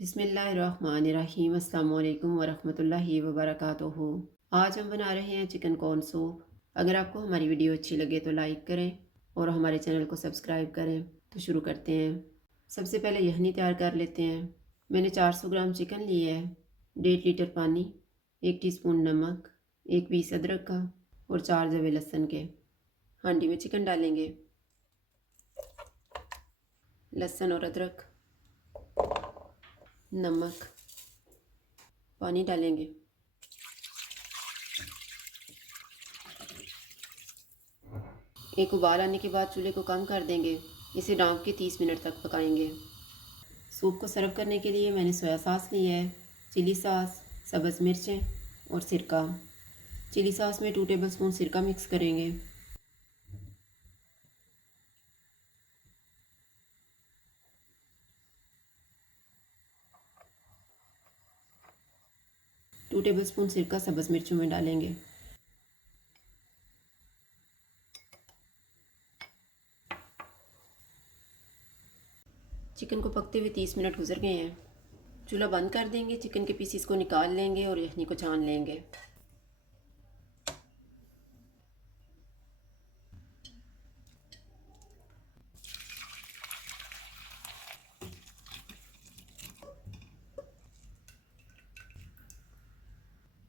बिस्मिल्लाहिर्रहमानिर्रहीम अस्सलाम वालेकुम वरहमतुल्लाहि वबरकातुहू। आज हम बना रहे हैं चिकन कॉर्न सूप। अगर आपको हमारी वीडियो अच्छी लगे तो लाइक करें और हमारे चैनल को सब्सक्राइब करें। तो शुरू करते हैं। सबसे पहले यखनी तैयार कर लेते हैं। मैंने 400 ग्राम चिकन लिया है, 1.5 लीटर पानी, 1 टीस्पून नमक, 1 पीस अदरक का और 4 जवे लहसुन के। हांडी में चिकन डालेंगे, लहसुन और अदरक, नमक, पानी डालेंगे। एक उबाल आने के बाद चूल्हे को कम कर देंगे। इसे ढक के 30 मिनट तक पकाएंगे। सूप को सर्व करने के लिए मैंने सोया सॉस लिया है, चिली सॉस, सब्ज़ मिर्चें और सिरका। चिली सॉस में 2 टेबलस्पून सिरका मिक्स करेंगे। टू टेबलस्पून सिरका सब्ज़ मिर्चों में डालेंगे। चिकन को पकते हुए 30 मिनट गुजर गए हैं। चूल्हा बंद कर देंगे, चिकन के पीसीस को निकाल लेंगे और यखनी को छान लेंगे।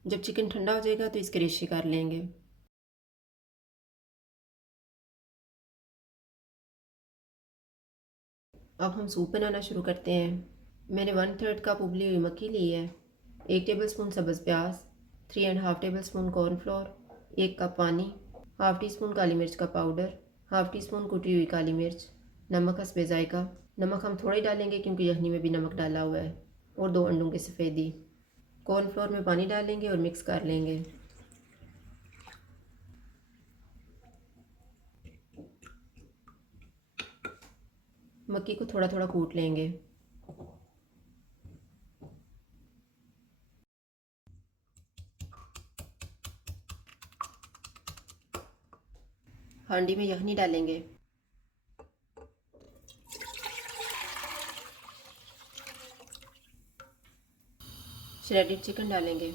जब चिकन ठंडा हो जाएगा तो इसके रेशे कर लेंगे। अब हम सूप बनाना शुरू करते हैं। मैंने 1/3 कप उबली हुई मक्की ली है, 1 टेबलस्पून सब्ज़ प्याज, 3.5 टेबलस्पून कॉर्नफ्लोर, 1 कप पानी, हाफ़ टी स्पून काली मिर्च का पाउडर, हाफ़ टी स्पून कुटी हुई काली मिर्च, नमक हस्बे जायका। नमक हम थोड़ा ही डालेंगे क्योंकि यखनी में भी नमक डाला हुआ है, और 2 अंडों की सफ़ेदी। कॉर्नफ्लोर में पानी डालेंगे और मिक्स कर लेंगे। मक्की को थोड़ा थोड़ा कूट लेंगे। हांडी में यखनी डालेंगे, श्रेडेड चिकन डालेंगे,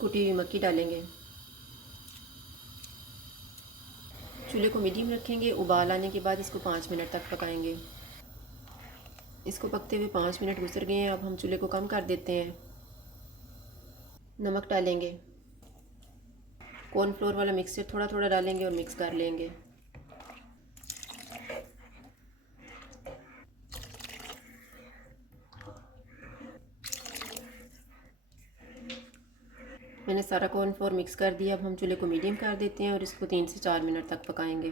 कुटी हुई मक्की डालेंगे। चूल्हे को मीडियम रखेंगे। उबाल आने के बाद इसको 5 मिनट तक पकाएंगे। इसको पकते हुए 5 मिनट गुजर गए हैं। अब हम चूल्हे को कम कर देते हैं। नमक डालेंगे, कॉर्नफ्लोर वाला मिक्सचर थोड़ा थोड़ा डालेंगे और मिक्स कर लेंगे। मैंने सारा कॉर्नफ्लोर मिक्स कर दिया। अब हम चूल्हे को मीडियम कर देते हैं और इसको 3 से 4 मिनट तक पकाएंगे।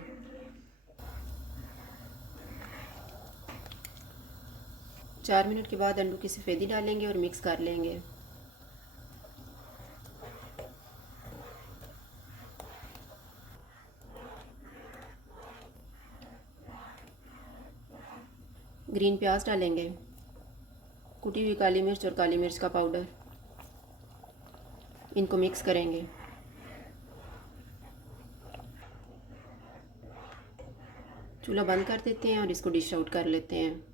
4 मिनट के बाद अंडों की सफ़ेदी डालेंगे और मिक्स कर लेंगे। ग्रीन प्याज डालेंगे, कुटी हुई काली मिर्च और काली मिर्च का पाउडर। इनको मिक्स करेंगे। चूल्हा बंद कर देते हैं और इसको डिश आउट कर लेते हैं।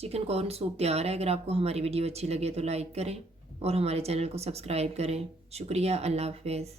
चिकन कॉर्न सूप तैयार है। अगर आपको हमारी वीडियो अच्छी लगे तो लाइक करें और हमारे चैनल को सब्सक्राइब करें। शुक्रिया। अल्लाह हाफ़िज़।